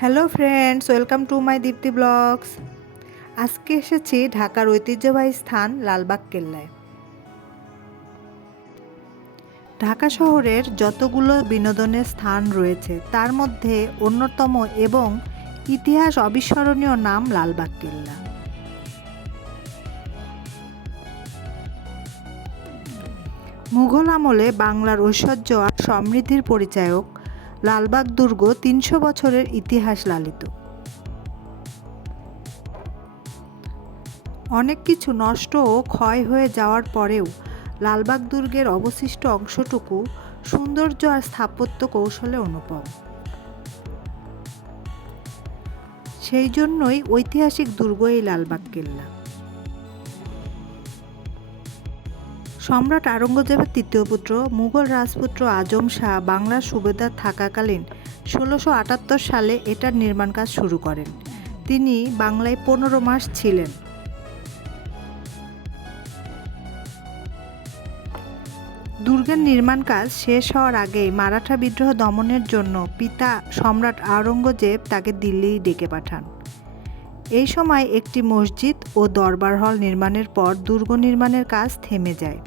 Hello friends, welcome to my Dipti blogs. আজকে এসেছি ঢাকার ঐতিহ্যবাহী স্থান লালবাগ, কেল্লায়। ঢাকা শহরের যতগুলো বিনোদনের স্থান রয়েছে, তার মধ্যে অন্যতম এবং ইতিহাস অবিস্মরণীয় নাম লালবাগ, কেল্লা। মুঘল আমলে বাংলার ঐশ্বর্য আর সমৃদ্ধির পরিচায়ক লালবাগ দুর্গ তিনশো বছরের ইতিহাস লালিত। অনেক কিছু নষ্ট ও ক্ষয় হয়ে যাওয়ার পরেও লালবাগ দুর্গের অবশিষ্ট অংশটুকু সৌন্দর্য আর স্থাপত্য কৌশলে অনুপম। সেই জন্যই ঐতিহাসিক দুর্গ এই লালবাগ কেল্লা। সম্রাট আওরঙ্গজেবের তৃতীয় পুত্র, মুঘল রাজপুত্র আজম শাহ বাংলার সুবেদার থাকাকালীন ষোলোশো আটাত্তর সালে এটার নির্মাণ কাজ শুরু করেন। তিনি বাংলায় পনেরো মাস ছিলেন। দুর্গের নির্মাণ কাজ শেষ হওয়ার আগেই মারাঠা বিদ্রোহ দমনের জন্য পিতা সম্রাট আওরঙ্গজেব তাকে দিল্লি ডেকে পাঠান। এই সময় একটি মসজিদ ও দরবার হল নির্মাণের পর দুর্গ নির্মাণের কাজ থেমে যায়।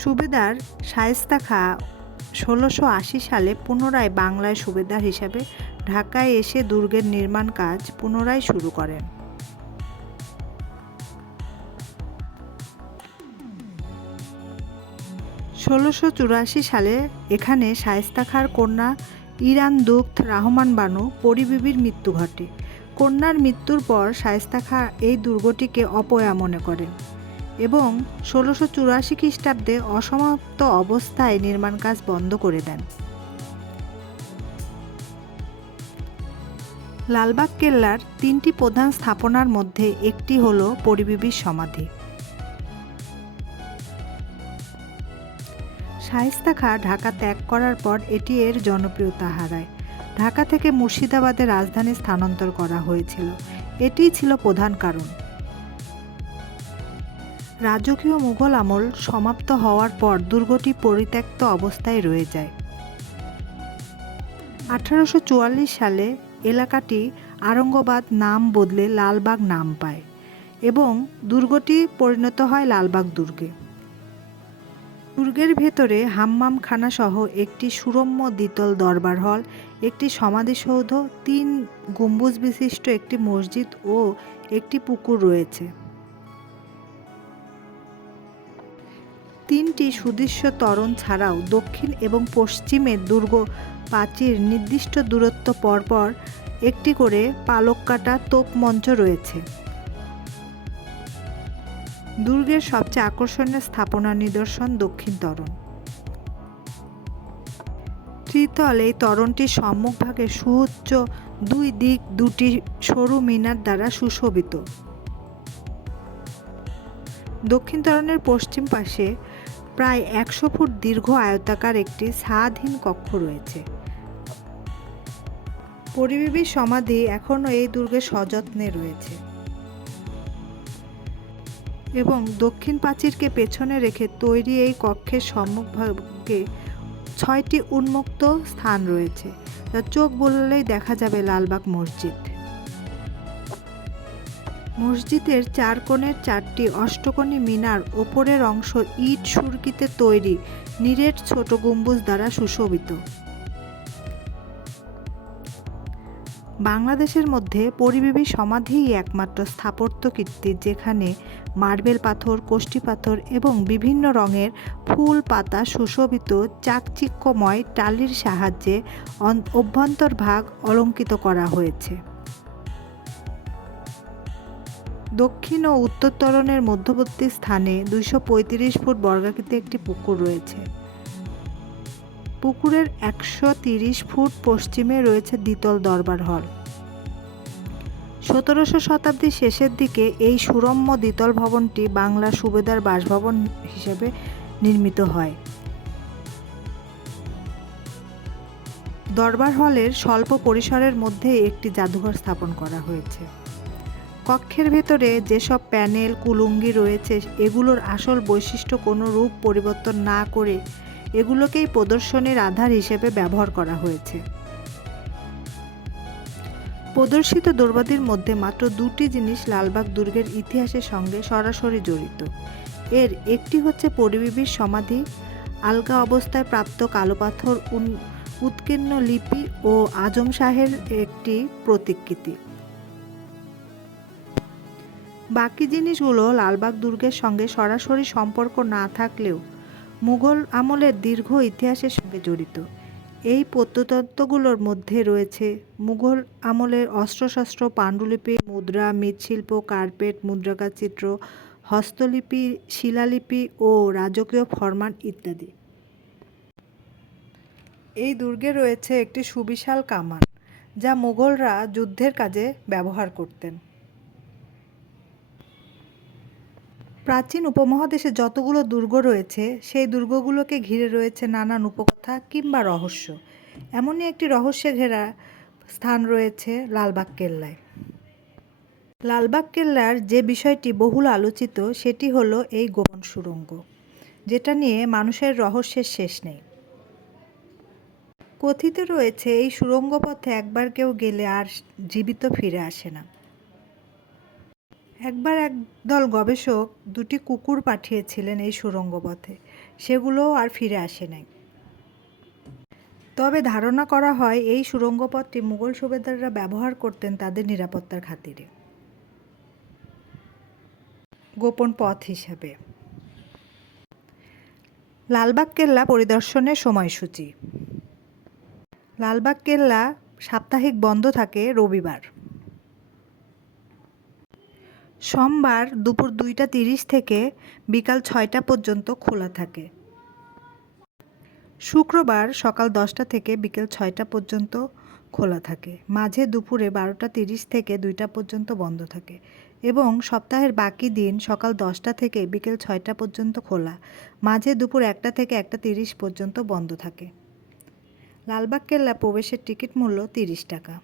সুবেদার শায়েস্তা খা ষোলোশো আশি সালে পুনরায় বাংলায় সুবেদার হিসাবে ঢাকায় এসে দুর্গের নির্মাণ কাজ পুনরায় শুরু করেন। ষোলোশো চুরাশি সালে এখানে শায়েস্তা খাঁর কন্যা ইরান দুঃখ রাহমান বানু পরিবিবির মৃত্যু ঘটে। কন্যার মৃত্যুর পর শায়েস্তা খাঁ এই দুর্গটিকে অপয়া মনে করেন। এবং ষোলোশো চুরাশি খ্রিস্টাব্দে অসমাপ্ত অবস্থায় নির্মাণ কাজ বন্ধ করে দেন। লালবাগ কেল্লার তিনটি প্রধান স্থাপনার মধ্যে একটি হল পরিবিবির সমাধি। শায়েস্তা খাঁ ঢাকা ত্যাগ করার পর এটি এর জনপ্রিয়তা হারায়। ঢাকা থেকে মুর্শিদাবাদে রাজধানী স্থানান্তর করা হয়েছিল। এটিই ছিল প্রধান কারণ। রাজকীয় মুঘল আমল সমাপ্ত হওয়ার পর দুর্গটি পরিত্যক্ত অবস্থায় রয়ে যায়। আঠারোশো চুয়াল্লিশ সালে এলাকাটি আরঙ্গবাদ নাম বদলে লালবাগ নাম পায় এবং দুর্গটি পরিণত হয় লালবাগ দুর্গে। দুর্গের ভেতরে হাম্মামখানা সহ একটি সুরম্য দ্বিতল দরবার হল, একটি সমাধিসৌধ, তিন গম্বুজ বিশিষ্ট একটি মসজিদ ও একটি পুকুর রয়েছে। তিনটি সুদৃশ্য তরণ ছাড়াও দক্ষিণ এবং পশ্চিমে দুর্গ প্রাচীর নির্দিষ্ট দূরত্ব পরপর একটি করে পালক-কাটা তোপ মঞ্চ রয়েছে। দুর্গের সবচেয়ে আকর্ষণীয় স্থাপনা নিদর্শন দক্ষিণ তরণ ত্রিতল এই তরণটির সম্মুখভাগে সুউচ্চ দুই দিক দুটি সরু মিনার দ্বারা সুশোভিত। দক্ষিণ তরণের পশ্চিম পাশে প্রায় একশো ফুট দীর্ঘ আয়তাকার একটি ছাদহীন কক্ষ রয়েছে। পরিবেবীর সমাধি এখনও এই দুর্গে সযত্নে রয়েছে। এবং দক্ষিণ প্রাচীরকে পেছনে রেখে তৈরি এই কক্ষের সম্মুখভাগে ছয়টি উন্মুক্ত স্থান রয়েছে। যা চোখ বললেই দেখা যাবে লালবাগ মসজিদ। মসজিদের চার কোণের চারটি অষ্টকোণী মিনার ওপরের অংশ ইট সুরকিতে তৈরি, নিরেট ছোট গম্বুজ দ্বারা সুশোভিত। বাংলাদেশের মধ্যে পরিবেবী সমাধিই একমাত্র স্থাপত্য কীর্তি, যেখানে মার্বেল পাথর কোষ্টি পাথর এবং বিভিন্ন রঙের ফুল পাতা সুশোভিত, চাকচিক্যময় টালির সাহায্যে অভ্যন্তর ভাগ অলঙ্কিত করা হয়েছে। দক্ষিণ ও উত্তর তরণের মধ্যবর্তী স্থানে দুইশো পঁয়ত্রিশ ফুট বর্গাকৃতি একটি পুকুর রয়েছে। পুকুরের একশো ফুট পশ্চিমে রয়েছে দ্বিতল দরবার হল। সতেরোশো শতাব্দীর শেষের দিকে এই সুরম্য দ্বিতল ভবনটি বাংলার সুবেদার বাসভবন হিসেবে নির্মিত হয়। দরবার হলের স্বল্প পরিসরের মধ্যে একটি জাদুঘর স্থাপন করা হয়েছে। কক্ষের ভেতরে যেসব প্যানেল, কুলুঙ্গি রয়েছে, এগুলোর আসল বৈশিষ্ট্য কোনো রূপ পরিবর্তন না করে এগুলোকেই প্রদর্শনীর আধার হিসেবে ব্যবহার করা হয়েছে। প্রদর্শিত দ্রব্যাদির মধ্যে মাত্র দুটি জিনিস লালবাগ দুর্গের ইতিহাসের সঙ্গে সরাসরি জড়িত। এর একটি হচ্ছে পরিবিবির সমাধি, আলগা অবস্থায় প্রাপ্ত কালো পাথর উৎকীর্ণ লিপি ও আজম শাহের একটি প্রতিকৃতি। বাকি জিনিসগুলো লালবাগ দুর্গের সঙ্গে সরাসরি সম্পর্ক না থাকলেও মুঘল আমলের দীর্ঘ ইতিহাসের সঙ্গে জড়িত। এই প্রত্নতত্ত্বগুলোর মধ্যে রয়েছে মুঘল আমলের অস্ত্রশস্ত্র, পাণ্ডুলিপি, মুদ্রা, মৃৎশিল্প, কার্পেট, মুদ্রাকার চিত্র, হস্তলিপি, শিলালিপি ও রাজকীয় ফরমান ইত্যাদি। এই দুর্গে রয়েছে একটি সুবিশাল কামান, যা মুঘলরা যুদ্ধের কাজে ব্যবহার করতেন। প্রাচীন উপমহাদেশে যতগুলো দুর্গ রয়েছে, সেই দুর্গগুলোকে ঘিরে রয়েছে নানান উপকথা কিংবা রহস্য। এমনই একটি রহস্যে ঘেরা স্থান রয়েছে লালবাগ কেল্লায়। লালবাগ কেল্লার যে বিষয়টি বহুল আলোচিত, সেটি হলো এই গোপন সুড়ঙ্গ যেটা নিয়ে মানুষের রহস্যের শেষ নেই। কথিত রয়েছে, এই সুড়ঙ্গ পথে একবার কেউ গেলে আর জীবিত ফিরে আসে না। একবার একদল গবেষক দুটি কুকুর পাঠিয়েছিলেন এই সুড়ঙ্গ পথে সেগুলোও আর ফিরে আসে নাই। তবে ধারণা করা হয়, এই সুড়ঙ্গ পথটি মুঘল সুবেদাররা ব্যবহার করতেন তাদের নিরাপত্তার খাতিরে। গোপন পথ হিসাবে। লালবাগ কেল্লা পরিদর্শনের সময়সূচি। লালবাগ কেল্লা সাপ্তাহিক বন্ধ থাকে রবিবার। সোমবার দুপুর দুইটা তিরিশ থেকে বিকাল ছয়টা পর্যন্ত খোলা থাকে। শুক্রবার সকাল দশটা থেকে বিকেল ছয়টা পর্যন্ত খোলা থাকে। মাঝে দুপুরে বারোটা তিরিশ থেকে দুইটা পর্যন্ত বন্ধ থাকে এবং সপ্তাহের বাকি দিন সকাল দশটা থেকে বিকেল ছয়টা পর্যন্ত খোলা। মাঝে দুপুর একটা থেকে একটা তিরিশ পর্যন্ত বন্ধ থাকে। লালবাগ কেল্লা প্রবেশের টিকিট মূল্য তিরিশ টাকা।